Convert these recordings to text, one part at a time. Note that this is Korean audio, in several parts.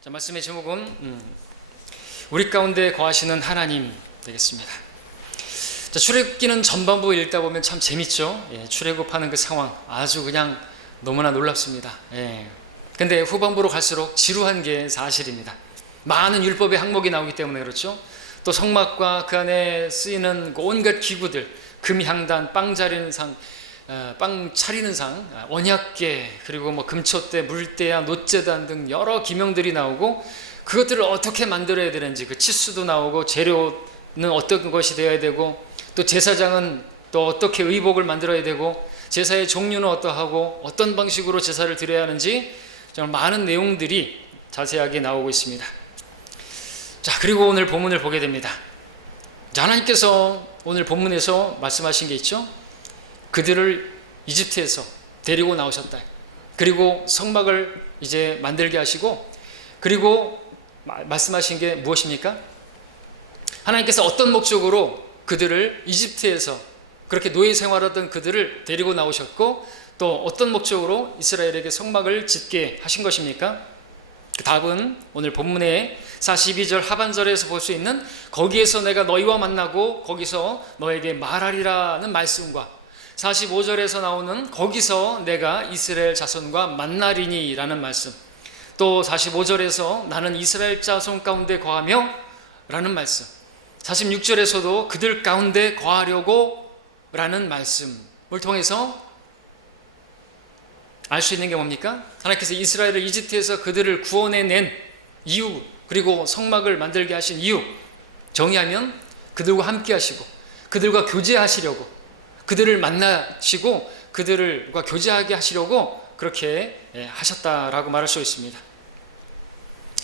자, 말씀의 제목은 우리 가운데 거하시는 하나님 되겠습니다. 자, 출애굽기는 전반부 읽다 보면 참 재밌죠. 출애굽하는 그 상황 아주 그냥 너무나 놀랍습니다. 근데 후반부로 갈수록 지루한 게 사실입니다. 많은 율법의 항목이 나오기 때문에 그렇죠. 또 성막과 그 안에 쓰이는 온갖 기구들, 금향단, 빵 차리는 상, 언약궤, 그리고 뭐 금촛대, 물대야, 놋제단 등 여러 기명들이 나오고 그것들을 어떻게 만들어야 되는지 그 치수도 나오고 재료는 어떤 것이 되어야 되고 또 제사장은 또 어떻게 의복을 만들어야 되고 제사의 종류는 어떠하고 어떤 방식으로 제사를 드려야 하는지 정말 많은 내용들이 자세하게 나오고 있습니다. 자, 그리고 오늘 본문을 보게 됩니다. 하나님께서 오늘 본문에서 말씀하신 게 있죠. 그들을 이집트에서 데리고 나오셨다. 그리고 성막을 이제 만들게 하시고, 그리고 말씀하신 게 무엇입니까? 하나님께서 어떤 목적으로 그들을 이집트에서 그렇게 노예 생활하던 그들을 데리고 나오셨고, 또 어떤 목적으로 이스라엘에게 성막을 짓게 하신 것입니까? 그 답은 오늘 본문의 42절 하반절에서 볼 수 있는 거기에서 내가 너희와 만나고 거기서 너에게 말하리라는 말씀과 45절에서 나오는 거기서 내가 이스라엘 자손과 만나리니 라는 말씀, 또 45절에서 나는 이스라엘 자손 가운데 거하며 라는 말씀, 46절에서도 그들 가운데 거하려고 라는 말씀을 통해서 알 수 있는 게 뭡니까? 하나님께서 이스라엘을 이집트에서 그들을 구원해낸 이유, 그리고 성막을 만들게 하신 이유, 정의하면 그들과 함께 하시고 그들과 교제하시려고, 그들을 만나시고 그들과 교제하게 하시려고 그렇게 하셨다라고 말할 수 있습니다.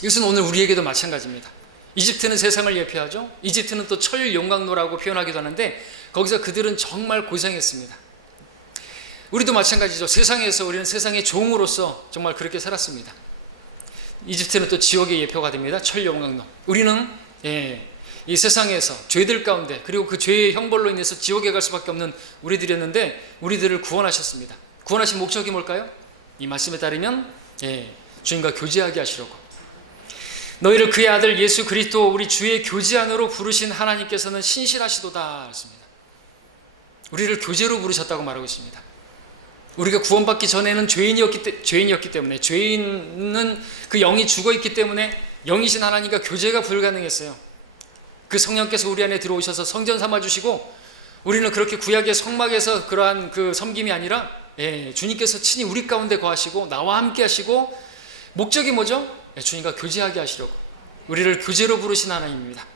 이것은 오늘 우리에게도 마찬가지입니다. 이집트는 세상을 예표하죠. 이집트는 또 철용광로라고 표현하기도 하는데 거기서 그들은 정말 고생했습니다. 우리도 마찬가지죠. 세상에서 우리는 세상의 종으로서 정말 그렇게 살았습니다. 이집트는 또 지옥의 예표가 됩니다. 철용광로. 우리는 이 세상에서 죄들 가운데, 그리고 그 죄의 형벌로 인해서 지옥에 갈 수밖에 없는 우리들이었는데 우리들을 구원하셨습니다. 구원하신 목적이 뭘까요? 이 말씀에 따르면 주님과 교제하게 하시려고, 너희를 그의 아들 예수 그리스도 우리 주의 교제 안으로 부르신 하나님께서는 신실하시도다 했습니다. 우리를 교제로 부르셨다고 말하고 있습니다. 우리가 구원받기 전에는 죄인이었기 때문에, 죄인은 그 영이 죽어있기 때문에 영이신 하나님과 교제가 불가능했어요. 그 성령께서 우리 안에 들어오셔서 성전 삼아주시고, 우리는 그렇게 구약의 성막에서 그러한 그 섬김이 아니라 주님께서 친히 우리 가운데 거하시고 나와 함께 하시고, 목적이 뭐죠? 주님과 교제하게 하시려고, 우리를 교제로 부르신 하나님입니다.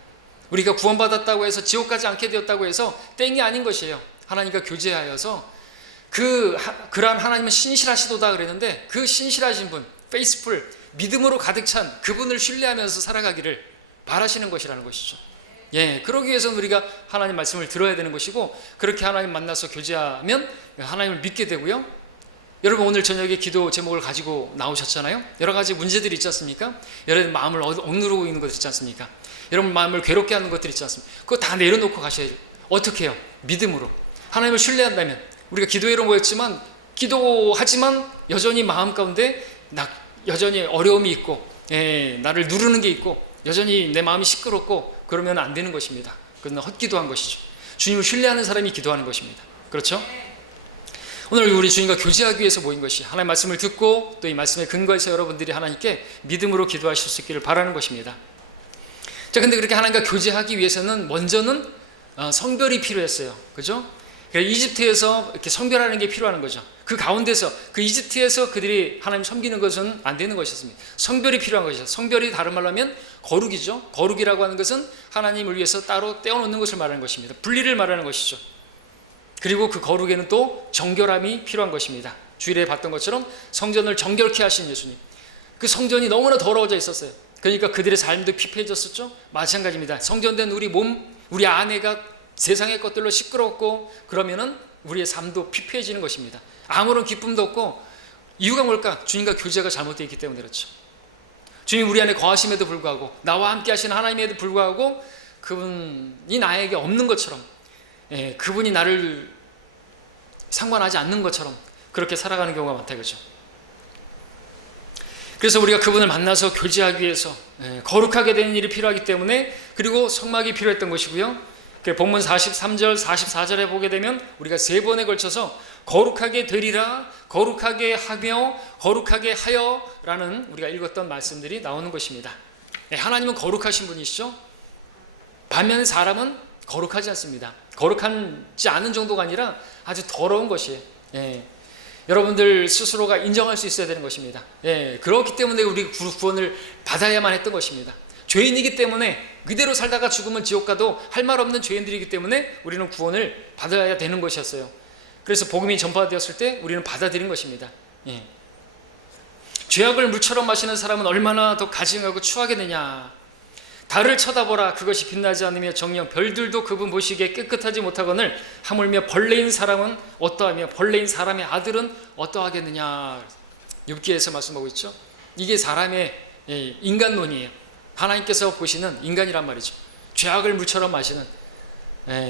우리가 구원받았다고 해서 지옥 가지 않게 되었다고 해서 땡이 아닌 것이에요. 하나님과 교제하여서 그러한 하나님은 신실하시도다 그랬는데, 그 신실하신 분, 페이스풀, 믿음으로 가득 찬 그분을 신뢰하면서 살아가기를 바라시는 것이라는 것이죠. 그러기 위해서는 우리가 하나님 말씀을 들어야 되는 것이고, 그렇게 하나님 만나서 교제하면 하나님을 믿게 되고요. 여러분, 오늘 저녁에 기도 제목을 가지고 나오셨잖아요. 여러 가지 문제들이 있지 않습니까? 여러분 마음을 억누르고 있는 것들 있지 않습니까? 여러분 마음을 괴롭게 하는 것들 있지 않습니까? 그거 다 내려놓고 가셔야죠. 어떻게 해요? 믿음으로. 하나님을 신뢰한다면, 우리가 기도회로 모였지만, 기도하지만 여전히 마음 가운데 여전히 어려움이 있고, 나를 누르는 게 있고, 여전히 내 마음이 시끄럽고, 그러면 안 되는 것입니다. 그건 헛기도한 것이죠. 주님을 신뢰하는 사람이 기도하는 것입니다. 그렇죠? 오늘 우리 주님과 교제하기 위해서 모인 것이, 하나님의 말씀을 듣고 또 이 말씀에 근거해서 여러분들이 하나님께 믿음으로 기도하실 수 있기를 바라는 것입니다. 자, 근데 그렇게 하나님과 교제하기 위해서는 먼저는 성별이 필요했어요. 그죠? 그러니까 이집트에서 이렇게 성별하는 게 필요한 거죠. 그 가운데서, 그 이집트에서 그들이 하나님 섬기는 것은 안 되는 것이었습니다. 성별이 필요한 것이죠. 성별이 다른 말로 하면 거룩이죠. 거룩이라고 하는 것은 하나님을 위해서 따로 떼어놓는 것을 말하는 것입니다. 분리를 말하는 것이죠. 그리고 그 거룩에는 또 정결함이 필요한 것입니다. 주일에 봤던 것처럼 성전을 정결케 하신 예수님, 그 성전이 너무나 더러워져 있었어요. 그러니까 그들의 삶도 피폐해졌었죠. 마찬가지입니다. 성전된 우리 몸, 우리 아내가 세상의 것들로 시끄럽고 그러면은 우리의 삶도 피폐해지는 것입니다. 아무런 기쁨도 없고, 이유가 뭘까? 주님과 교제가 잘못되어 있기 때문에 그렇죠. 주님 우리 안에 거하심에도 불구하고, 나와 함께 하시는 하나님에도 불구하고 그분이 나에게 없는 것처럼, 그분이 나를 상관하지 않는 것처럼 그렇게 살아가는 경우가 많다 이거죠. 그래서 우리가 그분을 만나서 교제하기 위해서 거룩하게 되는 일이 필요하기 때문에, 그리고 성막이 필요했던 것이고요. 본문 43절 44절에 보게 되면 우리가 3번에 걸쳐서 거룩하게 되리라, 거룩하게 하며, 거룩하게 하여 라는 우리가 읽었던 말씀들이 나오는 것입니다. 하나님은 거룩하신 분이시죠. 반면에 사람은 거룩하지 않습니다. 거룩하지 않은 정도가 아니라 아주 더러운 것이에요. 여러분들 스스로가 인정할 수 있어야 되는 것입니다. 그렇기 때문에 우리가 구원을 받아야만 했던 것입니다. 죄인이기 때문에, 그대로 살다가 죽으면 지옥 가도 할 말 없는 죄인들이기 때문에 우리는 구원을 받아야 되는 것이었어요. 그래서 복음이 전파되었을 때 우리는 받아들인 것입니다. 죄악을 물처럼 마시는 사람은 얼마나 더 가증하고 추하겠느냐. 달을 쳐다보라, 그것이 빛나지 않으며 정녕 별들도 그분 보시기에 깨끗하지 못하거늘 하물며 벌레인 사람은 어떠하며 벌레인 사람의 아들은 어떠하겠느냐. 욥기에서 말씀하고 있죠. 이게 사람의 인간론이에요. 하나님께서 보시는 인간이란 말이죠. 죄악을 물처럼 마시는,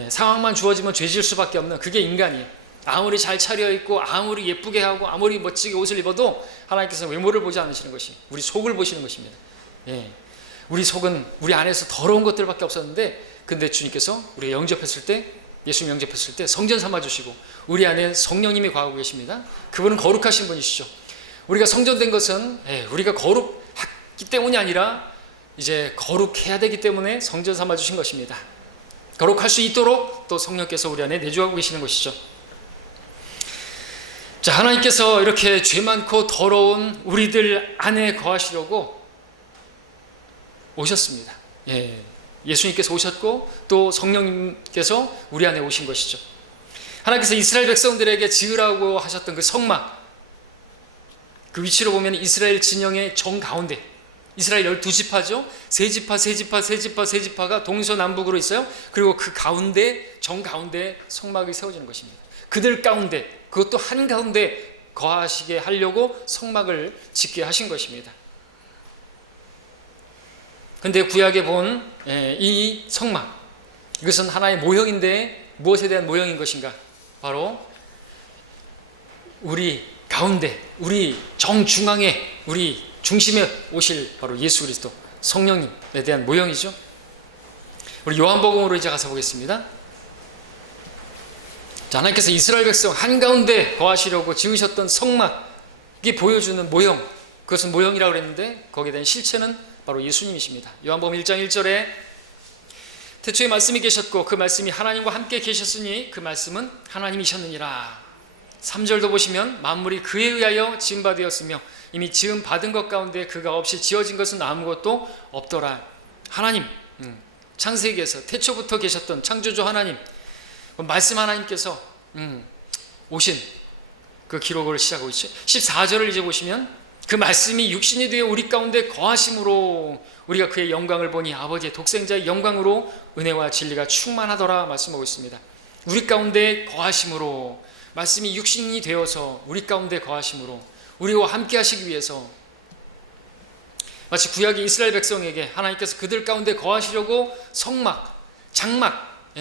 상황만 주어지면 죄질 수밖에 없는, 그게 인간이에요. 아무리 잘 차려입고 아무리 예쁘게 하고 아무리 멋지게 옷을 입어도 하나님께서 외모를 보지 않으시는 것이, 우리 속을 보시는 것입니다. 우리 속은 우리 안에서 더러운 것들밖에 없었는데, 근데 주님께서 우리가 영접했을 때, 예수님 영접했을 때 성전 삼아주시고 우리 안에 성령님이 거하고 계십니다. 그분은 거룩하신 분이시죠. 우리가 성전된 것은 우리가 거룩했기 때문이 아니라 이제 거룩해야 되기 때문에 성전 삼아주신 것입니다. 거룩할 수 있도록 또 성령께서 우리 안에 내주하고 계시는 것이죠. 자, 하나님께서 이렇게 죄 많고 더러운 우리들 안에 거하시려고 오셨습니다. 예수님께서 오셨고 또 성령님께서 우리 안에 오신 것이죠. 하나님께서 이스라엘 백성들에게 지으라고 하셨던 그 성막, 그 위치로 보면 이스라엘 진영의 정가운데, 이스라엘 12지파죠. 세지파가 동서남북으로 있어요. 그리고 그 가운데, 정가운데 성막이 세워지는 것입니다. 그들 가운데, 그것도 한가운데 거하시게 하려고 성막을 짓게 하신 것입니다. 근데 구약에 본 이 성막, 이것은 하나의 모형인데 무엇에 대한 모형인 것인가? 바로 우리 가운데, 우리 정중앙에, 우리 중심에 오실 바로 예수 그리스도 성령님에 대한 모형이죠. 우리 요한복음으로 이제 가서 보겠습니다. 자, 하나님께서 이스라엘 백성 한가운데 거하시려고 지으셨던 성막이 보여주는 모형, 그것은 모형이라고 그랬는데 거기에 대한 실체는 바로 예수님이십니다. 요한복음 1장 1절에 태초에 말씀이 계셨고 그 말씀이 하나님과 함께 계셨으니 그 말씀은 하나님이셨느니라. 3절도 보시면 만물이 그에 의하여 지음 바 되었으며 이미 지음 받은 것 가운데 그가 없이 지어진 것은 아무것도 없더라. 하나님, 창세기에서 태초부터 계셨던 창조주 하나님, 말씀 하나님께서 오신 그 기록을 시작하고 있죠. 14절을 이제 보시면 그 말씀이 육신이 되어 우리 가운데 거하심으로 우리가 그의 영광을 보니 아버지의 독생자의 영광으로 은혜와 진리가 충만하더라 말씀하고 있습니다. 우리 가운데 거하심으로, 말씀이 육신이 되어서 우리 가운데 거하심으로 우리와 함께 하시기 위해서, 마치 구약의 이스라엘 백성에게 하나님께서 그들 가운데 거하시려고 성막, 장막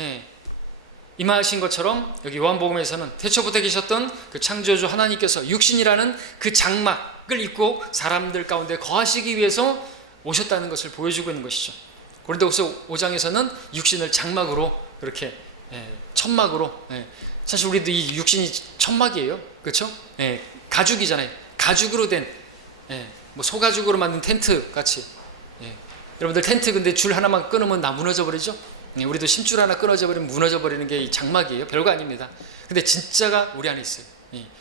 임하신 것처럼 여기 요한복음에서는 태초부터 계셨던 그 창조주 하나님께서 육신이라는 그 장막을 입고 사람들 가운데 거하시기 위해서 오셨다는 것을 보여주고 있는 것이죠. 고린도후서 5장에서는 육신을 장막으로, 이렇게 천막으로, 사실 우리도 이 육신이 천막이에요. 그렇죠? 가죽이잖아요. 가죽으로 된, 뭐 소가죽으로 만든 텐트 같이. 여러분들 텐트 근데 줄 하나만 끊으면 다 무너져 버리죠? 우리도 심줄 하나 끊어져 버리면 무너져 버리는 게 이 장막이에요. 별거 아닙니다. 근데 진짜가 우리 안에 있어요.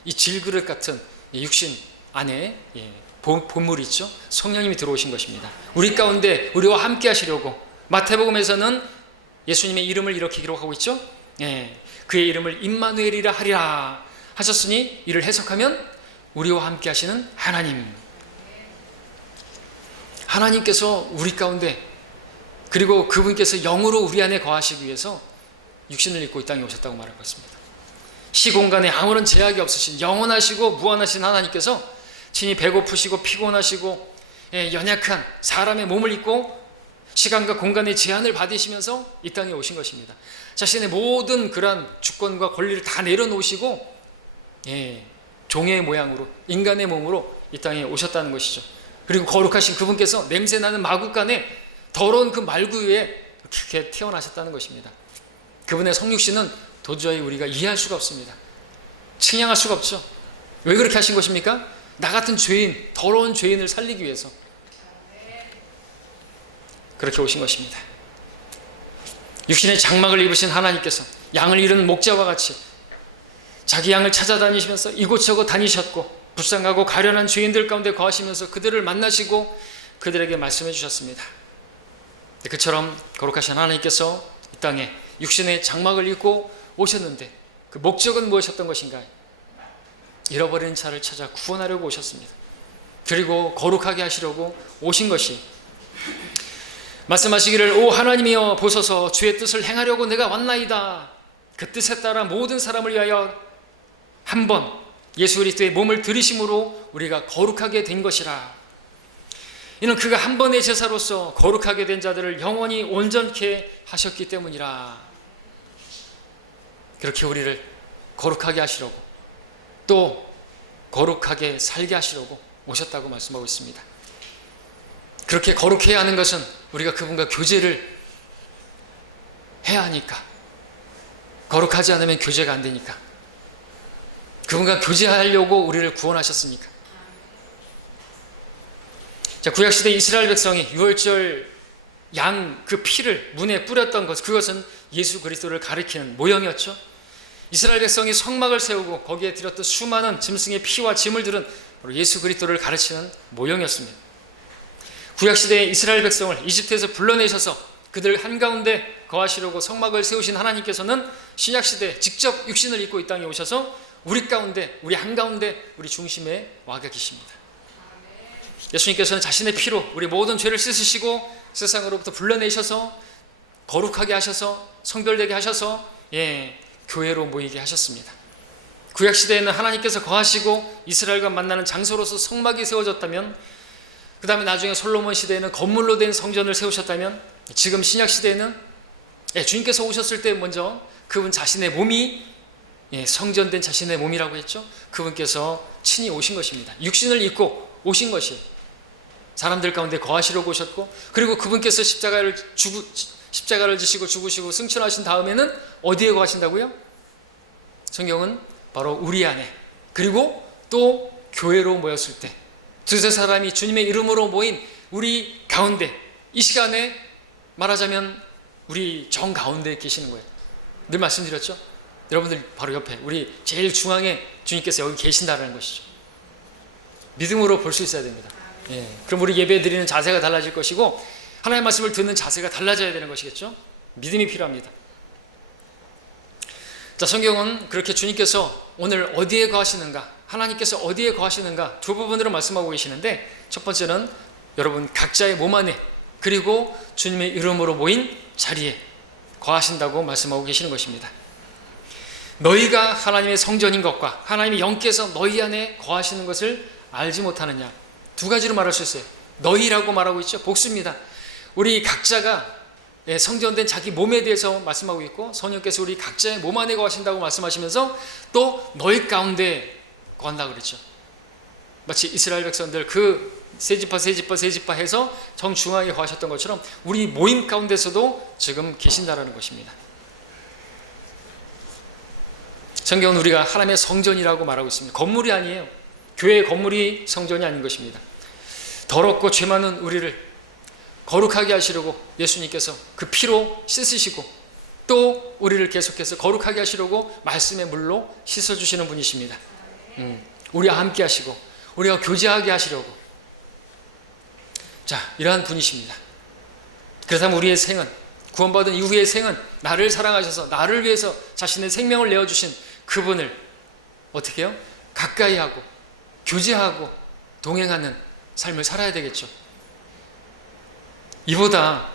이 질그릇 같은 육신 안에 보물이 있죠. 성령님이 들어오신 것입니다. 우리 가운데 우리와 함께 하시려고. 마태복음에서는 예수님의 이름을 이렇게 기록하고 있죠. 그의 이름을 임마누엘이라 하리라 하셨으니 이를 해석하면 우리와 함께 하시는 하나님, 하나님께서 우리 가운데, 그리고 그분께서 영으로 우리 안에 거하시기 위해서 육신을 입고 이 땅에 오셨다고 말하고 있습니다. 시공간에 아무런 제약이 없으신 영원하시고 무한하신 하나님께서 친히 배고프시고 피곤하시고 연약한 사람의 몸을 입고 시간과 공간의 제한을 받으시면서 이 땅에 오신 것입니다. 자신의 모든 그러한 주권과 권리를 다 내려놓으시고 종의 모양으로, 인간의 몸으로 이 땅에 오셨다는 것이죠. 그리고 거룩하신 그분께서 냄새나는 마구간에 더러운 그 말구유에 그렇게 태어나셨다는 것입니다. 그분의 성육신은 도저히 우리가 이해할 수가 없습니다. 측량할 수가 없죠. 왜 그렇게 하신 것입니까? 나 같은 죄인, 더러운 죄인을 살리기 위해서 그렇게 오신 것입니다. 육신의 장막을 입으신 하나님께서 양을 잃은 목자와 같이 자기 양을 찾아다니시면서 이곳저곳 다니셨고 불쌍하고 가련한 죄인들 가운데 거하시면서 그들을 만나시고 그들에게 말씀해 주셨습니다. 그처럼 거룩하신 하나님께서 이 땅에 육신의 장막을 입고 오셨는데 그 목적은 무엇이었던 것인가? 잃어버린 자를 찾아 구원하려고 오셨습니다. 그리고 거룩하게 하시려고 오신 것이 말씀하시기를 오 하나님이여 보소서 주의 뜻을 행하려고 내가 왔나이다. 그 뜻에 따라 모든 사람을 위하여 한 번 예수 그리스도의 몸을 들이심으로 우리가 거룩하게 된 것이라. 이는 그가 한 번의 제사로서 거룩하게 된 자들을 영원히 온전케 하셨기 때문이라. 그렇게 우리를 거룩하게 하시려고 또 거룩하게 살게 하시려고 오셨다고 말씀하고 있습니다. 그렇게 거룩해야 하는 것은 우리가 그분과 교제를 해야 하니까. 거룩하지 않으면 교제가 안 되니까. 그분과 교제하려고 우리를 구원하셨으니까. 자, 구약시대 이스라엘 백성이 유월절 양 그 피를 문에 뿌렸던 것, 그것은 예수 그리스도를 가리키는 모형이었죠. 이스라엘 백성이 성막을 세우고 거기에 드렸던 수많은 짐승의 피와 짐을들은 바로 예수 그리스도를 가르치는 모형이었습니다. 구약시대의 이스라엘 백성을 이집트에서 불러내셔서 그들 한가운데 거하시려고 성막을 세우신 하나님께서는 신약시대에 직접 육신을 입고 이 땅에 오셔서 우리 가운데, 우리 한가운데, 우리 중심에 와 계십니다. 예수님께서는 자신의 피로 우리 모든 죄를 씻으시고 세상으로부터 불러내셔서 거룩하게 하셔서 성별되게 하셔서 교회로 모이게 하셨습니다. 구약시대에는 하나님께서 거하시고 이스라엘과 만나는 장소로서 성막이 세워졌다면, 그 다음에 나중에 솔로몬 시대에는 건물로 된 성전을 세우셨다면, 지금 신약시대에는 주님께서 오셨을 때 먼저 그분 자신의 몸이 성전된 자신의 몸이라고 했죠. 그분께서 친히 오신 것입니다. 육신을 입고 오신 것이 사람들 가운데 거하시려고 오셨고, 그리고 그분께서 십자가를 지시고 죽으시고 승천하신 다음에는 어디에 거하신다고요? 성경은 바로 우리 안에, 그리고 또 교회로 모였을 때 두세 사람이 주님의 이름으로 모인 우리 가운데, 이 시간에 말하자면 우리 정 가운데 계시는 거예요. 늘 말씀드렸죠? 여러분들 바로 옆에 우리 제일 중앙에 주님께서 여기 계신다는 것이죠. 믿음으로 볼 수 있어야 됩니다. 그럼 우리 예배 드리는 자세가 달라질 것이고 하나님의 말씀을 듣는 자세가 달라져야 되는 것이겠죠. 믿음이 필요합니다. 자, 성경은 그렇게 주님께서 오늘 어디에 거하시는가, 하나님께서 어디에 거하시는가 두 부분으로 말씀하고 계시는데, 첫 번째는 여러분 각자의 몸 안에, 그리고 주님의 이름으로 모인 자리에 거하신다고 말씀하고 계시는 것입니다. 너희가 하나님의 성전인 것과 하나님의 영께서 너희 안에 거하시는 것을 알지 못하느냐. 두 가지로 말할 수 있어요. 너희라고 말하고 있죠. 복수입니다. 우리 각자가 성전된 자기 몸에 대해서 말씀하고 있고, 성령께서 우리 각자의 몸 안에 거하신다고 말씀하시면서 또 너희 가운데 거한다고 그랬죠. 마치 이스라엘 백성들 그 세지파 해서 정중앙에 거하셨던 것처럼 우리 모임 가운데서도 지금 계신다라는 것입니다. 성경은 우리가 하나님의 성전이라고 말하고 있습니다. 건물이 아니에요. 교회의 건물이 성전이 아닌 것입니다. 더럽고 죄 많은 우리를 거룩하게 하시려고 예수님께서 그 피로 씻으시고, 또 우리를 계속해서 거룩하게 하시려고 말씀의 물로 씻어주시는 분이십니다. 우리와 함께 하시고 우리가 교제하게 하시려고, 자, 이러한 분이십니다. 그렇다면 우리의 생은, 구원받은 이후의 생은 나를 사랑하셔서 나를 위해서 자신의 생명을 내어주신 그분을 어떻게 해요? 가까이 하고 교제하고 동행하는 삶을 살아야 되겠죠. 이보다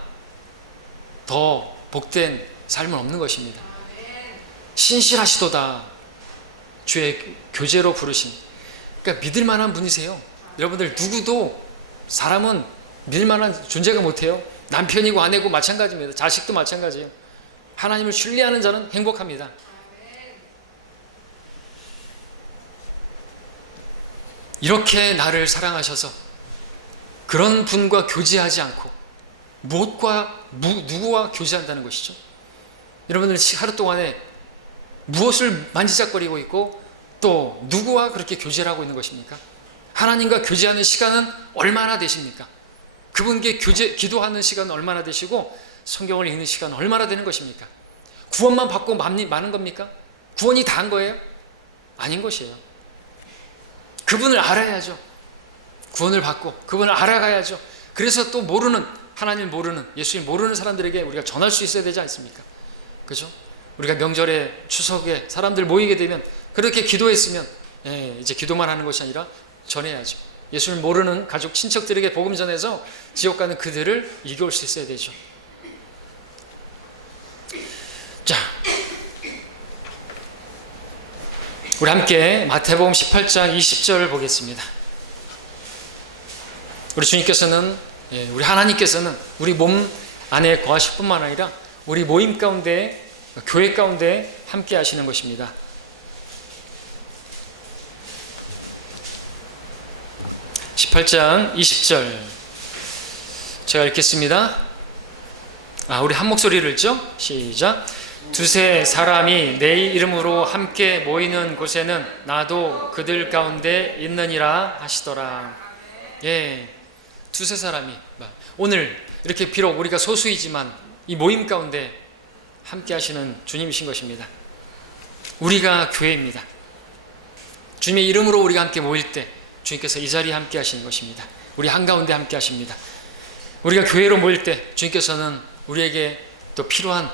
더 복된 삶은 없는 것입니다. 신실하시도다 주의 교제로 부르신, 그러니까 믿을 만한 분이세요. 여러분들 누구도 사람은 믿을 만한 존재가 못해요. 남편이고 아내고 마찬가지입니다. 자식도 마찬가지예요. 하나님을 신뢰하는 자는 행복합니다. 이렇게 나를 사랑하셔서 그런 분과 교제하지 않고 누구와 교제한다는 것이죠. 여러분들 하루 동안에 무엇을 만지작거리고 있고 또 누구와 그렇게 교제를 하고 있는 것입니까? 하나님과 교제하는 시간은 얼마나 되십니까? 그분께 기도하는 시간은 얼마나 되시고 성경을 읽는 시간은 얼마나 되는 것입니까? 구원만 받고 많은 겁니까? 구원이 다 한 거예요? 아닌 것이에요. 그분을 알아야죠. 구원을 받고 그분을 알아가야죠. 그래서 또 하나님 모르는, 예수님 모르는 사람들에게 우리가 전할 수 있어야 되지 않습니까? 그죠? 우리가 명절에 추석에 사람들 모이게 되면 그렇게 기도했으면 이제 기도만 하는 것이 아니라 전해야죠. 예수를 모르는 가족 친척들에게 복음 전해서 지옥 가는 그들을 이겨올 수 있어야 되죠. 자, 우리 함께 마태복음 18장 20절 보겠습니다. 우리 주님께서는, 우리 하나님께서는 우리 몸 안에 거하실 뿐만 아니라 우리 모임 가운데, 교회 가운데 함께 하시는 것입니다. 18장 20절 제가 읽겠습니다. 우리 한 목소리를 읽죠? 시작. 두세 사람이 내 이름으로 함께 모이는 곳에는 나도 그들 가운데 있느니라 하시더라. 두세 사람이 오늘 이렇게 비록 우리가 소수이지만 이 모임 가운데 함께 하시는 주님이신 것입니다. 우리가 교회입니다. 주님의 이름으로 우리가 함께 모일 때 주님께서 이 자리에 함께 하시는 것입니다. 우리 한가운데 함께 하십니다. 우리가 교회로 모일 때 주님께서는 우리에게 또 필요한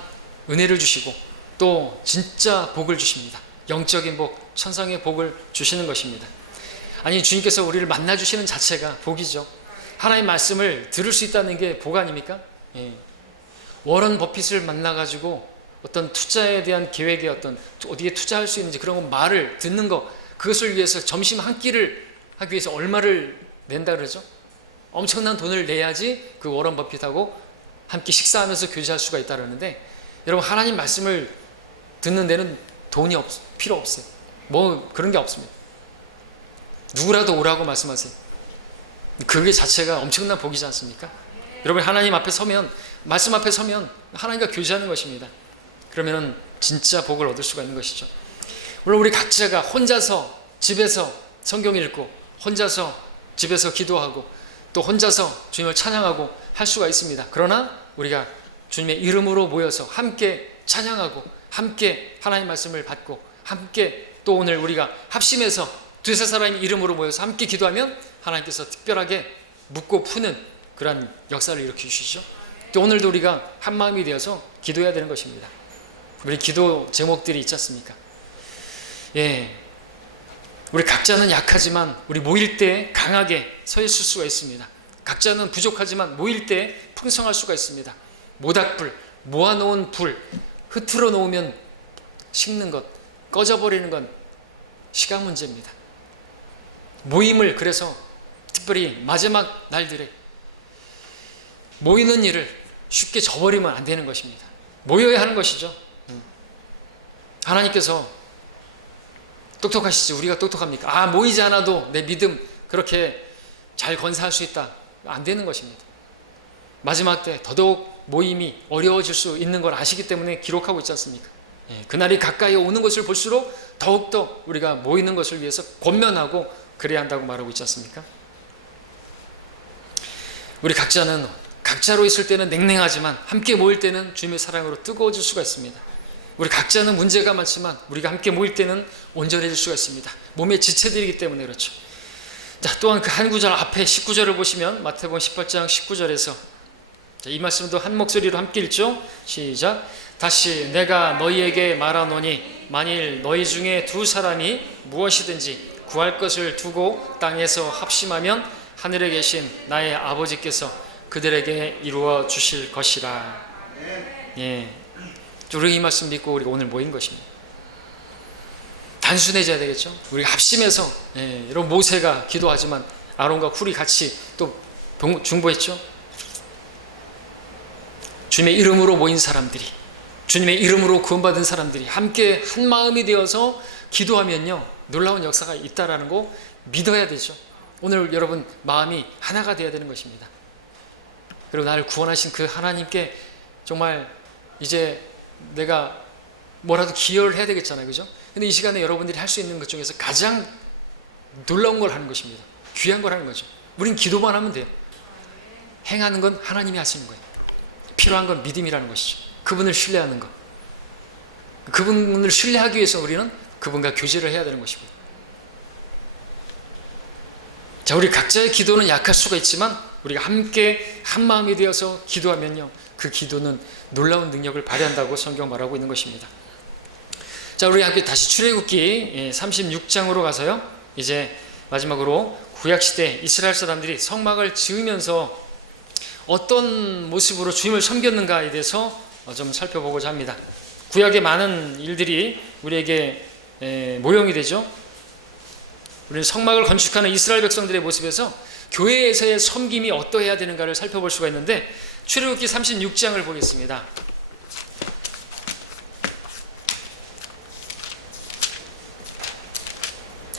은혜를 주시고 또 진짜 복을 주십니다. 영적인 복, 천상의 복을 주시는 것입니다. 아니, 주님께서 우리를 만나주시는 자체가 복이죠. 하나님의 말씀을 들을 수 있다는 게 복 아닙니까? 워런 버핏을 만나가지고 어떤 투자에 대한 계획에 어디에 투자할 수 있는지 그런 말을 듣는 거, 그것을 위해서 점심 한 끼를 하기 위해서 얼마를 낸다 그러죠? 엄청난 돈을 내야지 그 워런 버핏하고 함께 식사하면서 교제할 수가 있다 그러는데, 여러분 하나님 말씀을 듣는 데는 돈이 필요 없어요. 그런 게 없습니다. 누구라도 오라고 말씀하세요. 그게 자체가 엄청난 복이지 않습니까? 여러분 하나님 앞에 서면, 말씀 앞에 서면 하나님과 교제하는 것입니다. 그러면 진짜 복을 얻을 수가 있는 것이죠. 물론 우리 각자가 혼자서 집에서 성경 읽고 혼자서 집에서 기도하고 또 혼자서 주님을 찬양하고 할 수가 있습니다. 그러나 우리가 주님의 이름으로 모여서 함께 찬양하고 함께 하나님 말씀을 받고 함께 또 오늘 우리가 합심해서 두세 사람의 이름으로 모여서 함께 기도하면 하나님께서 특별하게 묻고 푸는 그러한 역사를 일으켜주시죠. 또 오늘도 우리가 한 마음이 되어서 기도해야 되는 것입니다. 우리 기도 제목들이 있지 않습니까? 우리 각자는 약하지만 우리 모일 때 강하게 서 있을 수가 있습니다. 각자는 부족하지만 모일 때 풍성할 수가 있습니다. 모닥불, 모아놓은 불, 흐트러 놓으면 식는 것, 꺼져버리는 건 시간 문제입니다. 모임을 그래서 특별히 마지막 날들에 모이는 일을 쉽게 저버리면 안 되는 것입니다. 모여야 하는 것이죠. 하나님께서 똑똑하시지 우리가 똑똑합니까? 모이지 않아도 내 믿음 그렇게 잘 건사할 수 있다. 안 되는 것입니다. 마지막 때 더더욱 모임이 어려워질 수 있는 걸 아시기 때문에 기록하고 있지 않습니까? 그날이 가까이 오는 것을 볼수록 더욱더 우리가 모이는 것을 위해서 권면하고 그래야 한다고 말하고 있지 않습니까? 우리 각자는 각자로 있을 때는 냉랭하지만 함께 모일 때는 주님의 사랑으로 뜨거워질 수가 있습니다. 우리 각자는 문제가 많지만 우리가 함께 모일 때는 온전해질 수가 있습니다. 몸의 지체들이기 때문에 그렇죠. 자, 또한 그 한 구절 앞에 19절을 보시면 마태복음 18장 19절에서 이 말씀도 한 목소리로 함께 읽죠. 시작. 다시 내가 너희에게 말하노니 만일 너희 중에 두 사람이 무엇이든지 구할 것을 두고 땅에서 합심하면 하늘에 계신 나의 아버지께서 그들에게 이루어 주실 것이라. 우리 이 말씀 믿고 우리가 오늘 모인 것입니다. 단순해져야 되겠죠. 우리가 합심해서 이런 모세가 기도하지만 아론과 훌이 같이 또 중보했죠. 주님의 이름으로 모인 사람들이, 주님의 이름으로 구원받은 사람들이 함께 한 마음이 되어서 기도하면요 놀라운 역사가 있다라는 거 믿어야 되죠. 오늘 여러분 마음이 하나가 되어야 되는 것입니다. 그리고 나를 구원하신 그 하나님께 정말 이제 내가 뭐라도 기여를 해야 되겠잖아요. 그죠? 근데 이 시간에 여러분들이 할 수 있는 것 중에서 가장 놀라운 걸 하는 것입니다. 귀한 걸 하는 거죠. 우린 기도만 하면 돼요. 행하는 건 하나님이 하시는 거예요. 필요한 건 믿음이라는 것이죠. 그분을 신뢰하는 것. 그분을 신뢰하기 위해서 우리는 그분과 교제를 해야 되는 것입니다. 자, 우리 각자의 기도는 약할 수가 있지만 우리가 함께 한 마음이 되어서 기도하면요, 그 기도는 놀라운 능력을 발휘한다고 성경 말하고 있는 것입니다. 자, 우리 함께 다시 출애굽기 36장으로 가서요, 이제 마지막으로 구약시대 이스라엘 사람들이 성막을 지으면서 어떤 모습으로 주님을 섬겼는가에 대해서 좀 살펴보고자 합니다. 구약의 많은 일들이 우리에게 모형이 되죠. 우리는 성막을 건축하는 이스라엘 백성들의 모습에서 교회에서의 섬김이 어떠해야 되는가를 살펴볼 수가 있는데, 출애굽기 36장을 보겠습니다.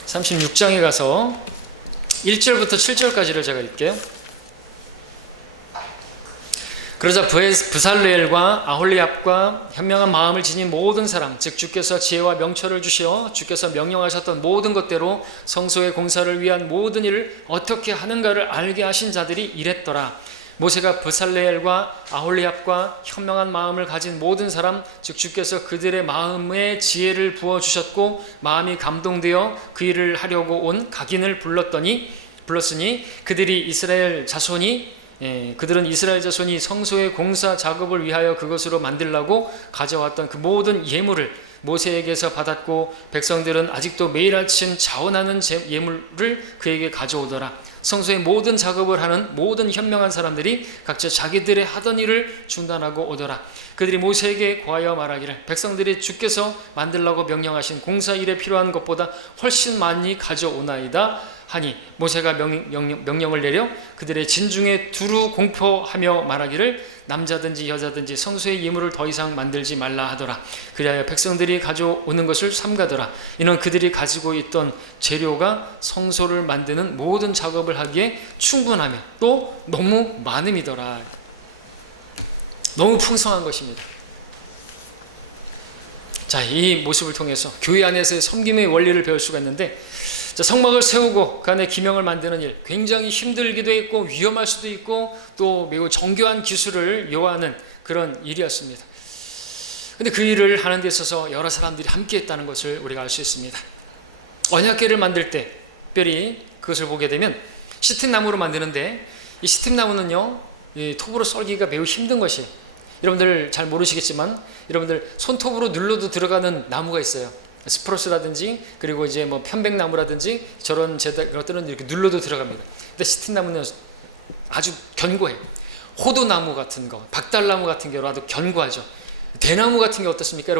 (36장에) 가서 1절부터 7절까지를 제가 읽게요. 그러자 브살레엘과 아홀리압과 현명한 마음을 지닌 모든 사람, 즉 주께서 지혜와 명철을 주시어 주께서 명령하셨던 모든 것대로 성소의 공사를 위한 모든 일을 어떻게 하는가를 알게 하신 자들이 이랬더라. 모세가 브살레엘과 아홀리압과 현명한 마음을 가진 모든 사람, 즉 주께서 그들의 마음에 지혜를 부어주셨고 마음이 감동되어 그 일을 하려고 온 각인을 불렀으니 그들은 이스라엘 자손이 성소의 공사 작업을 위하여 그것으로 만들라고 가져왔던 그 모든 예물을 모세에게서 받았고, 백성들은 아직도 매일 아침 자원하는 예물을 그에게 가져오더라. 성소의 모든 작업을 하는 모든 현명한 사람들이 각자 자기들의 하던 일을 중단하고 오더라. 그들이 모세에게 고하여 말하기를, 백성들이 주께서 만들라고 명령하신 공사 일에 필요한 것보다 훨씬 많이 가져오나이다 하니, 모세가 명령을 내려 그들의 진중에 두루 공포하며 말하기를, 남자든지 여자든지 성소의 예물을 더 이상 만들지 말라 하더라. 그리하여 백성들이 가져오는 것을 삼가더라. 이는 그들이 가지고 있던 재료가 성소를 만드는 모든 작업을 하기에 충분하며 또 너무 많음이더라. 너무 풍성한 것입니다. 자, 이 모습을 통해서 교회 안에서의 섬김의 원리를 배울 수가 있는데, 성막을 세우고 그 안에 기명을 만드는 일, 굉장히 힘들기도 했고 위험할 수도 있고 또 매우 정교한 기술을 요하는 그런 일이었습니다. 근데 그 일을 하는 데 있어서 여러 사람들이 함께 했다는 것을 우리가 알 수 있습니다. 언약궤를 만들 때 특별히 그것을 보게 되면 시팀나무로 만드는데, 이 시팀나무는요, 이 톱으로 썰기가 매우 힘든 것이에요. 여러분들 잘 모르시겠지만 여러분들 손톱으로 눌러도 들어가는 나무가 있어요. 스프로스라든지 그리고 이제 뭐 편백나무라든지 저런 것들은 이렇게 눌러도 들어갑니다. 근데 시팀나무는 아주 견고해요. 호도나무 같은 거, 박달나무 같은 경우 아주 견고하죠. 대나무 같은 게 어떻습니까?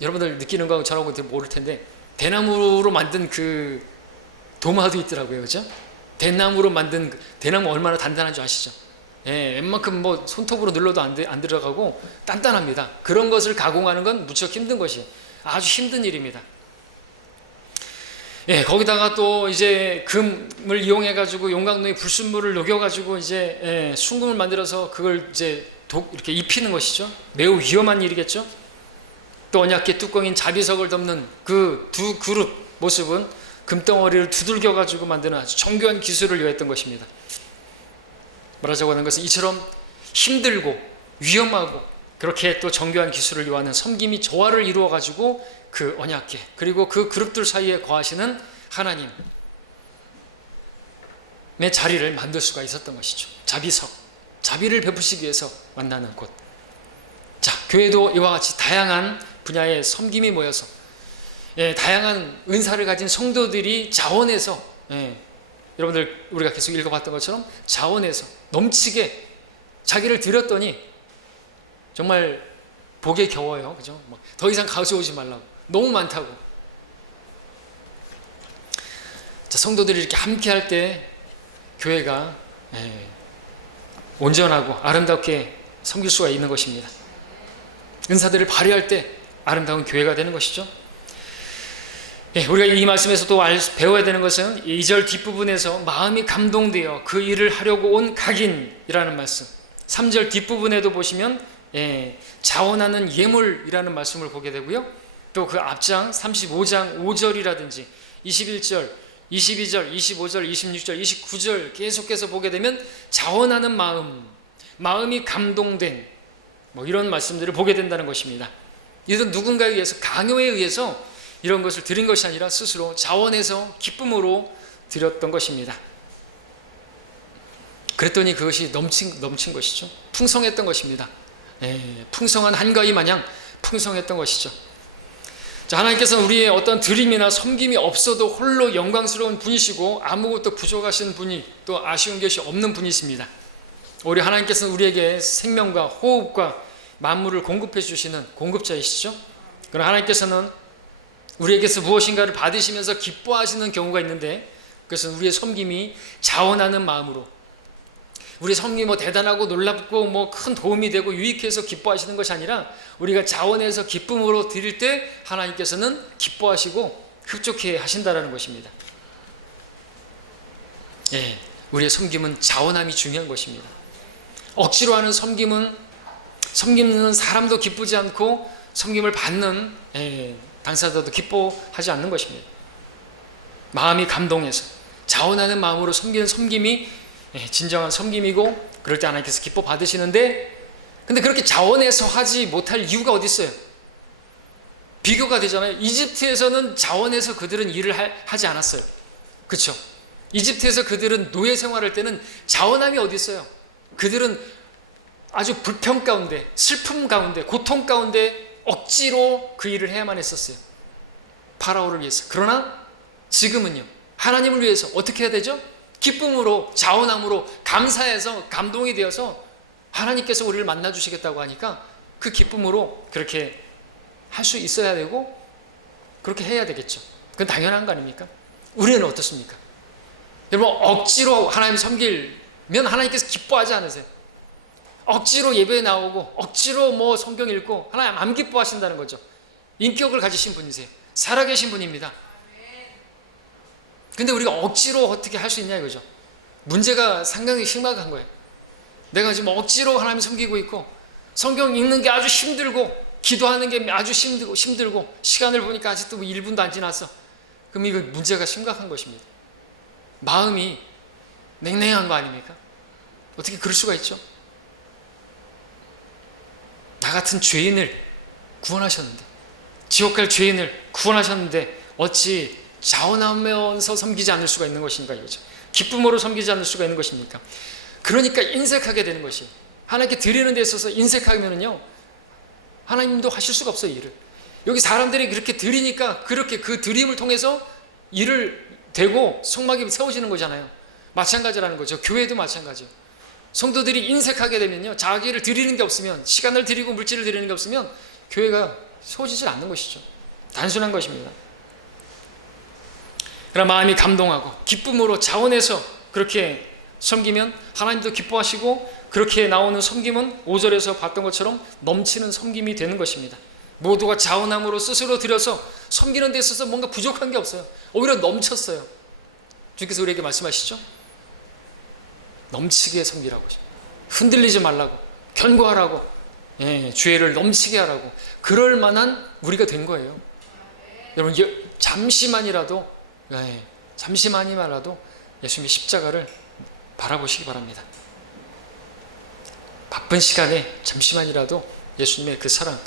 여러분들 느끼는 거하고 저하고 모를 텐데, 대나무로 만든 그 도마도 있더라고요. 그죠? 대나무로 만든 대나무 얼마나 단단한 줄 아시죠? 예, 웬만큼 뭐 손톱으로 눌러도 안 들어가고 단단합니다. 그런 것을 가공하는 건 무척 힘든 것이에요. 아주 힘든 일입니다. 예, 거기다가 또 이제 금을 이용해 가지고 용광로에 불순물을 녹여 가지고 이제 순금을 만들어서 그걸 이제 이렇게 입히는 것이죠. 매우 위험한 일이겠죠. 또 언약궤 뚜껑인 자비석을 덮는 그 두 그룹 모습은 금덩어리를 두들겨 가지고 만드는 아주 정교한 기술을 요했던 것입니다. 말하자고 하는 것은 이처럼 힘들고 위험하고 그렇게 또 정교한 기술을 요하는 섬김이 조화를 이루어 가지고 그 언약궤, 그리고 그 그룹들 사이에 거하시는 하나님의 자리를 만들 수가 있었던 것이죠. 자비석, 자비를 베푸시기 위해서 만나는 곳. 자, 교회도 이와 같이 다양한 분야의 섬김이 모여서 다양한 은사를 가진 성도들이 자원해서, 여러분들 우리가 계속 읽어봤던 것처럼 자원해서 넘치게 자기를 드렸더니 정말 복에 겨워요. 그죠? 더 이상 가져오지 말라고. 너무 많다고. 자, 성도들이 이렇게 함께 할 때 교회가 온전하고 아름답게 섬길 수가 있는 것입니다. 은사들을 발휘할 때 아름다운 교회가 되는 것이죠. 예, 우리가 이 말씀에서도 배워야 되는 것은 2절 뒷부분에서 마음이 감동되어 그 일을 하려고 온 각인이라는 말씀, 3절 뒷부분에도 보시면 자원하는 예물이라는 말씀을 보게 되고요. 또 그 앞장 35장 5절이라든지 21절, 22절, 25절, 26절, 29절 계속해서 보게 되면 자원하는 마음이 감동된 이런 말씀들을 보게 된다는 것입니다. 이것은 누군가에 의해서, 강요에 의해서 이런 것을 드린 것이 아니라 스스로 자원해서 기쁨으로 드렸던 것입니다. 그랬더니 그것이 넘친 것이죠. 풍성했던 것입니다. 풍성한 한가위 마냥 풍성했던 것이죠. 자, 하나님께서는 우리의 어떤 드림이나 섬김이 없어도 홀로 영광스러운 분이시고 아무것도 부족하신 분이 또 아쉬운 것이 없는 분이십니다. 오히려 하나님께서는 우리에게 생명과 호흡과 만물을 공급해 주시는 공급자이시죠. 그러나 하나님께서는 우리에게서 무엇인가를 받으시면서 기뻐하시는 경우가 있는데, 그것은 우리의 섬김이 자원하는 마음으로, 우리 섬김이 대단하고 놀랍고 큰 도움이 되고 유익해서 기뻐하시는 것이 아니라 우리가 자원해서 기쁨으로 드릴 때 하나님께서는 기뻐하시고 흡족해 하신다라는 것입니다. 우리의 섬김은 자원함이 중요한 것입니다. 억지로 하는 섬기는 사람도 기쁘지 않고 섬김을 받는 당사자도 기뻐하지 않는 것입니다. 마음이 감동해서 자원하는 마음으로 섬기는 섬김이 진정한 섬김이고, 그럴 때 하나님께서 기뻐 받으시는데, 근데 그렇게 자원해서 하지 못할 이유가 어디 있어요? 비교가 되잖아요. 이집트에서는 자원해서 그들은 일을 하지 않았어요. 그렇죠? 이집트에서 그들은 노예 생활할 때는 자원함이 어디 있어요? 그들은 아주 불평 가운데, 슬픔 가운데, 고통 가운데 억지로 그 일을 해야만 했었어요. 파라오를 위해서. 그러나 지금은요, 하나님을 위해서 어떻게 해야 되죠? 기쁨으로, 자원함으로, 감사해서, 감동이 되어서 하나님께서 우리를 만나주시겠다고 하니까 그 기쁨으로 그렇게 할 수 있어야 되고 그렇게 해야 되겠죠. 그건 당연한 거 아닙니까? 우리는 어떻습니까? 여러분, 억지로 하나님 섬기면 하나님께서 기뻐하지 않으세요? 억지로 예배에 나오고 억지로 성경 읽고 하나님 안 기뻐하신다는 거죠. 인격을 가지신 분이세요. 살아계신 분입니다. 근데 우리가 억지로 어떻게 할 수 있냐 이거죠. 문제가 상당히 심각한 거예요. 내가 지금 억지로 하나님 섬기고 있고 성경 읽는 게 아주 힘들고 기도하는 게 아주 힘들고 시간을 보니까 아직도 1분도 안 지났어. 그럼 이거 문제가 심각한 것입니다. 마음이 냉랭한 거 아닙니까? 어떻게 그럴 수가 있죠? 나 같은 죄인을 구원하셨는데, 지옥 갈 죄인을 구원하셨는데 어찌 자원하면서 섬기지 않을 수가 있는 것인가 이거죠. 기쁨으로 섬기지 않을 수가 있는 것입니까? 그러니까 인색하게 되는 것이, 하나님께 드리는 데 있어서 인색하면은요 하나님도 하실 수가 없어요. 일을 여기 사람들이 그렇게 드리니까 그렇게 그 드림을 통해서 일을 되고 성막이 세워지는 거잖아요. 마찬가지라는 거죠. 교회도 마찬가지예요. 성도들이 인색하게 되면요, 자기를 드리는 게 없으면, 시간을 드리고 물질을 드리는 게 없으면 교회가 세워지지 않는 것이죠. 단순한 것입니다. 그러나 마음이 감동하고 기쁨으로 자원해서 그렇게 섬기면 하나님도 기뻐하시고, 그렇게 나오는 섬김은 5절에서 봤던 것처럼 넘치는 섬김이 되는 것입니다. 모두가 자원함으로 스스로 드려서 섬기는 데 있어서 뭔가 부족한 게 없어요. 오히려 넘쳤어요. 주께서 우리에게 말씀하시죠. 넘치게 섬기라고, 흔들리지 말라고, 견고하라고, 주의를 넘치게 하라고, 그럴 만한 우리가 된 거예요. 여러분, 잠시만이라도 예수님의 십자가를 바라보시기 바랍니다. 바쁜 시간에 잠시만이라도 예수님의 그 사랑,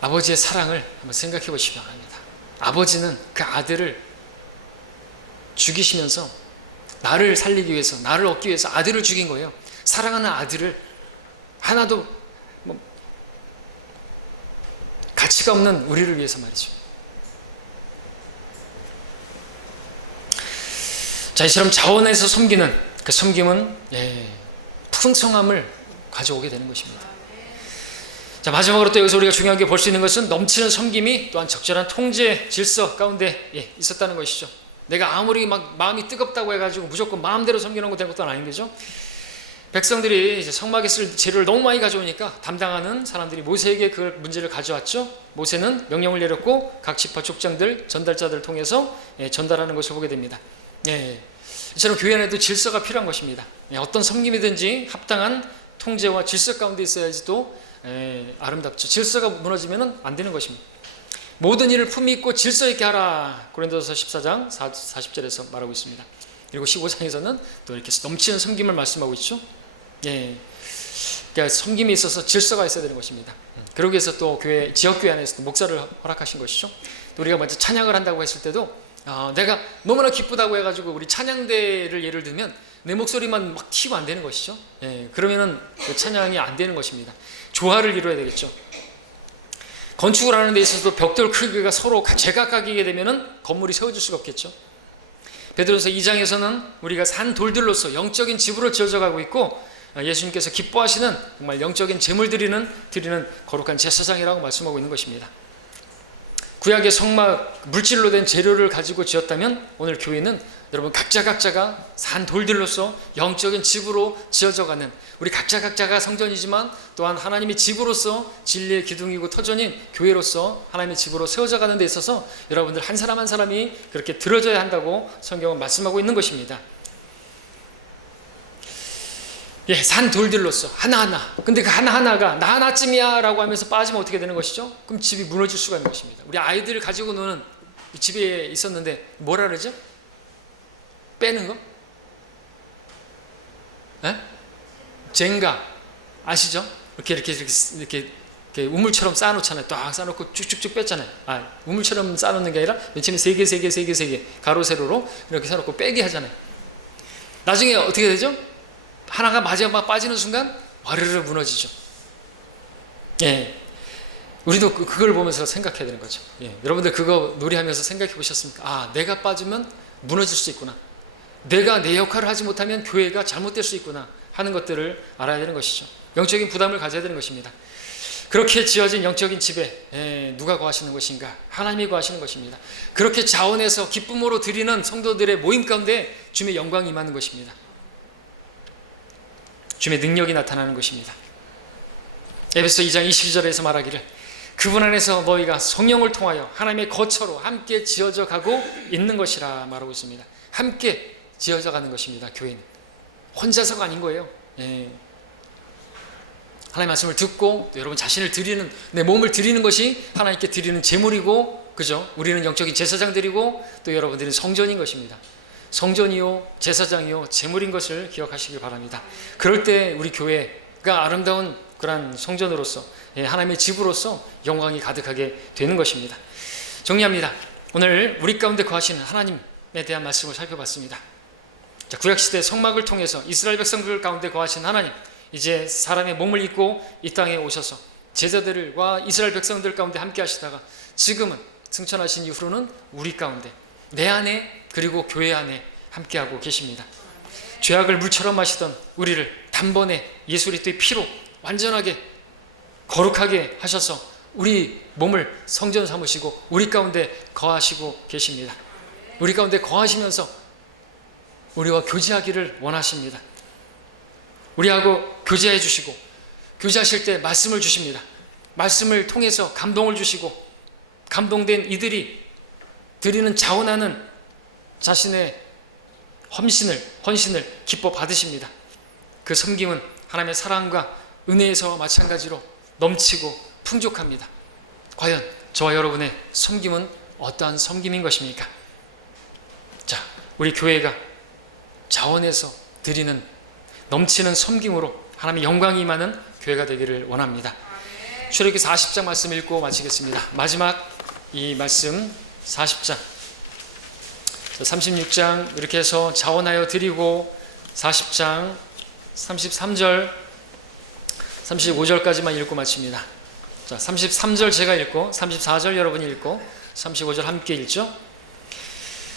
아버지의 사랑을 한번 생각해 보시기 바랍니다. 아버지는 그 아들을 죽이시면서 나를 살리기 위해서, 나를 얻기 위해서 아들을 죽인 거예요. 사랑하는 아들을, 하나도 가치가 없는 우리를 위해서 말이죠. 자, 이처럼 자원해서 섬기는 그 섬김은 풍성함을 가져오게 되는 것입니다. 자, 마지막으로 또 여기서 우리가 중요하게 볼 수 있는 것은 넘치는 섬김이 또한 적절한 통제 질서 가운데 있었다는 것이죠. 내가 아무리 마음이 뜨겁다고 해가지고 무조건 마음대로 섬기는 거 된 것도 아닌 거죠. 백성들이 이제 성막에 쓸 재료를 너무 많이 가져오니까 담당하는 사람들이 모세에게 그 문제를 가져왔죠. 모세는 명령을 내렸고 각 지파 족장들, 전달자들을 통해서 전달하는 것을 보게 됩니다. 이처럼 교회 안에도 질서가 필요한 것입니다. 어떤 섬김이든지 합당한 통제와 질서 가운데 있어야지 또 아름답죠. 질서가 무너지면 안 되는 것입니다. 모든 일을 품위 있고 질서 있게 하라. 고린도서 14장 40절에서 말하고 있습니다. 그리고 15장에서는 또 이렇게 넘치는 섬김을 말씀하고 있죠. 그러니까 섬김이 있어서 질서가 있어야 되는 것입니다. 그러기 위해서 또 교회, 지역교회 안에서 목사를 허락하신 것이죠. 또 우리가 먼저 찬양을 한다고 했을 때도 내가 너무나 기쁘다고 해가지고 우리 찬양대를 예를 들면 내 목소리만 막 튀고 안 되는 것이죠. 그러면은 그 찬양이 안 되는 것입니다. 조화를 이루어야 되겠죠. 건축을 하는 데 있어서도 벽돌 크기가 서로 제각각이게 되면은 건물이 세워질 수가 없겠죠. 베드로서 2장에서는 우리가 산 돌들로서 영적인 집으로 지어져 가고 있고 예수님께서 기뻐하시는 정말 영적인 제물 드리는 거룩한 제사장이라고 말씀하고 있는 것입니다. 구약의 성막 물질로 된 재료를 가지고 지었다면 오늘 교회는 여러분 각자가 산 돌들로서 영적인 집으로 지어져가는 우리 각자가 성전이지만 또한 하나님의 집으로서 진리의 기둥이고 터전인 교회로서 하나님의 집으로 세워져가는 데 있어서 여러분들 한 사람 한 사람이 그렇게 들어져야 한다고 성경은 말씀하고 있는 것입니다. 산 돌들로서 하나하나. 근데 그 하나하나가 나 하나쯤이야 라고 하면서 빠지면 어떻게 되는 것이죠? 그럼 집이 무너질 수가 있는 것입니다. 우리 아이들을 가지고 노는 집에 있었는데 뭐라 그러죠? 빼는 거? 젠가 아시죠? 이렇게 우물처럼 쌓아놓잖아요. 딱 쌓아놓고 쭉쭉쭉 뺐잖아요. 우물처럼 쌓아놓는 게 아니라 맨 처음에 3개 가로 세로로 이렇게 쌓아놓고 빼기 하잖아요. 나중에 어떻게 되죠? 하나가 마지막 빠지는 순간 와르르 무너지죠. 우리도 그걸 보면서 생각해야 되는 거죠. 여러분들 그거 놀이하면서 생각해 보셨습니까? 내가 빠지면 무너질 수 있구나. 내가 내 역할을 하지 못하면 교회가 잘못될 수 있구나 하는 것들을 알아야 되는 것이죠. 영적인 부담을 가져야 되는 것입니다. 그렇게 지어진 영적인 집에 누가 거하시는 것인가? 하나님이 거하시는 것입니다. 그렇게 자원해서 기쁨으로 드리는 성도들의 모임 가운데 주님의 영광이 임하는 것입니다. 주님의 능력이 나타나는 것입니다. 에베소 2장 22절에서 말하기를 그분 안에서 너희가 성령을 통하여 하나님의 거처로 함께 지어져 가고 있는 것이라 말하고 있습니다. 함께 지어져 가는 것입니다. 교회는 혼자서가 아닌 거예요. 하나님의 말씀을 듣고 또 여러분 자신을 드리는 내 몸을 드리는 것이 하나님께 드리는 제물이고, 그죠? 우리는 영적인 제사장들이고 또 여러분들은 성전인 것입니다. 성전이요 제사장이요 제물인 것을 기억하시길 바랍니다. 그럴 때 우리 교회가 아름다운 그런 성전으로서 하나님의 집으로서 영광이 가득하게 되는 것입니다. 정리합니다. 오늘 우리 가운데 거하시는 하나님에 대한 말씀을 살펴봤습니다. 구약시대 성막을 통해서 이스라엘 백성들 가운데 거하신 하나님, 이제 사람의 몸을 입고 이 땅에 오셔서 제자들과 이스라엘 백성들 가운데 함께 하시다가 지금은 승천하신 이후로는 우리 가운데 내 안에 그리고 교회 안에 함께하고 계십니다. 죄악을 물처럼 마시던 우리를 단번에 예수 그리스도의 피로 완전하게 거룩하게 하셔서 우리 몸을 성전 삼으시고 우리 가운데 거하시고 계십니다. 우리 가운데 거하시면서 우리와 교제하기를 원하십니다. 우리하고 교제해 주시고 교제하실 때 말씀을 주십니다. 말씀을 통해서 감동을 주시고 감동된 이들이 드리는 자원하는 자신의 헌신을 기뻐 받으십니다. 그 섬김은 하나님의 사랑과 은혜에서 마찬가지로 넘치고 풍족합니다. 과연 저와 여러분의 섬김은 어떠한 섬김인 것입니까? 자, 우리 교회가 자원해서 드리는 넘치는 섬김으로 하나님의 영광이 임하는 교회가 되기를 원합니다. 출애굽기 40장 말씀 읽고 마치겠습니다. 마지막 이 말씀 40장 36장 이렇게 해서 자원하여 드리고 40장 33절 35절까지만 읽고 마칩니다. 자, 33절 제가 읽고 34절 여러분이 읽고 35절 함께 읽죠.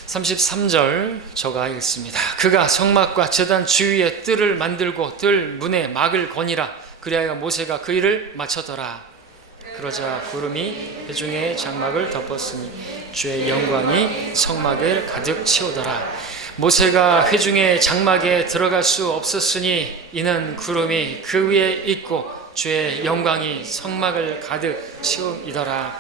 33절 저가 읽습니다. 그가 성막과 제단 주위에 뜰을 만들고 뜰 문에 막을 거니라. 그리하여 모세가 그 일을 마쳤더라. 그러자 구름이 회중의 장막을 덮었으니 주의 영광이 성막을 가득 채우더라. 모세가 회중의 장막에 들어갈 수 없었으니 이는 구름이 그 위에 있고 주의 영광이 성막을 가득 채움이더라.